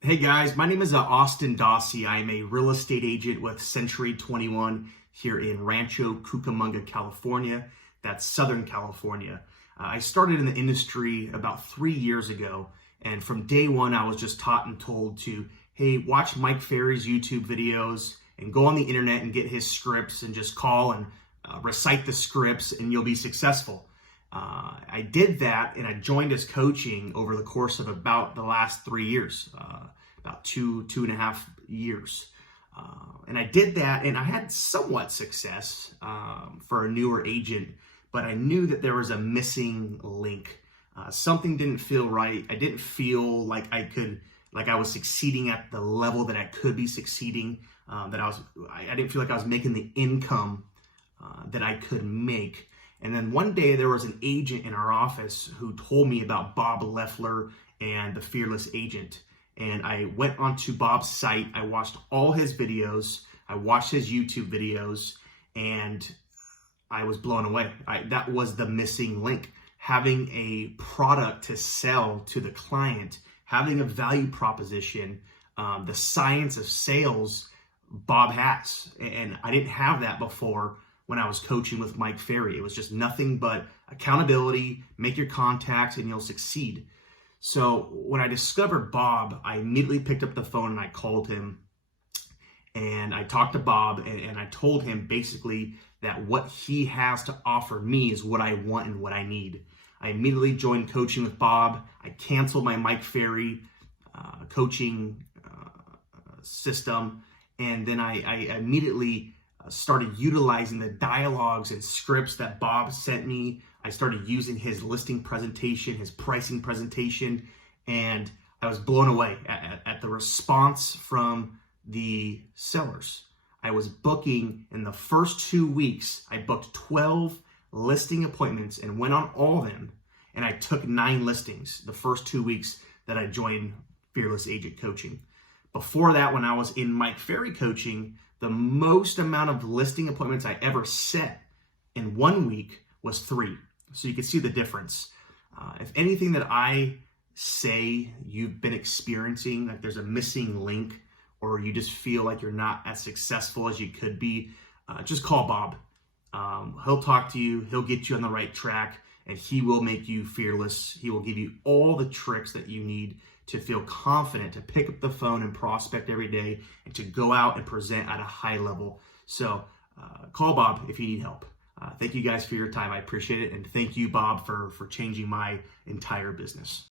Hey guys, my name is Austin Dossey. I'm a real estate agent with Century 21 here in Rancho Cucamonga, California. That's Southern California. I started in the industry about 3 years ago, and from day one, I was just taught and told to, hey, watch Mike Ferry's YouTube videos and go on the internet and get his scripts and just call and recite the scripts and you'll be successful. I did that and I joined his coaching over the course of about the last 3 years, about two and a half years. And I did that and I had somewhat success for a newer agent, but I knew that there was a missing link. Something didn't feel right. I didn't feel like I was succeeding at the level that I could be succeeding. I didn't feel like I was making the income that I could make. And then one day there was an agent in our office who told me about Bob Loeffler and the Fearless Agent. And I went onto Bob's site. I watched all his videos. I watched his YouTube videos and I was blown away. That was the missing link. Having a product to sell to the client, having a value proposition, the science of sales, Bob has. And I didn't have that before when I was coaching with Mike Ferry. It was just nothing but accountability, make your contacts, and you'll succeed. So when I discovered Bob, I immediately picked up the phone and I called him. And I talked to Bob and I told him basically that what he has to offer me is what I want and what I need. I immediately joined coaching with Bob. I canceled my Mike Ferry coaching system. And then I immediately started utilizing the dialogues and scripts that Bob sent me. I started using his listing presentation, his pricing presentation, and I was blown away at the response from the sellers. I was booking in the first 2 weeks, I booked 12 listing appointments and went on all of them. And I took 9 listings the first 2 weeks that I joined Fearless Agent Coaching. Before that, when I was in Mike Ferry coaching, the most amount of listing appointments I ever set in 1 week was 3. So you can see the difference. If anything that I say you've been experiencing, like there's a missing link, or you just feel like you're not as successful as you could be, just call Bob. He'll talk to you, he'll get you on the right track, and he will make you fearless. He will give you all the tricks that you need to feel confident, to pick up the phone and prospect every day, and to go out and present at a high level. So call Bob if you need help. Thank you guys for your time. I appreciate it. And thank you, Bob, for changing my entire business.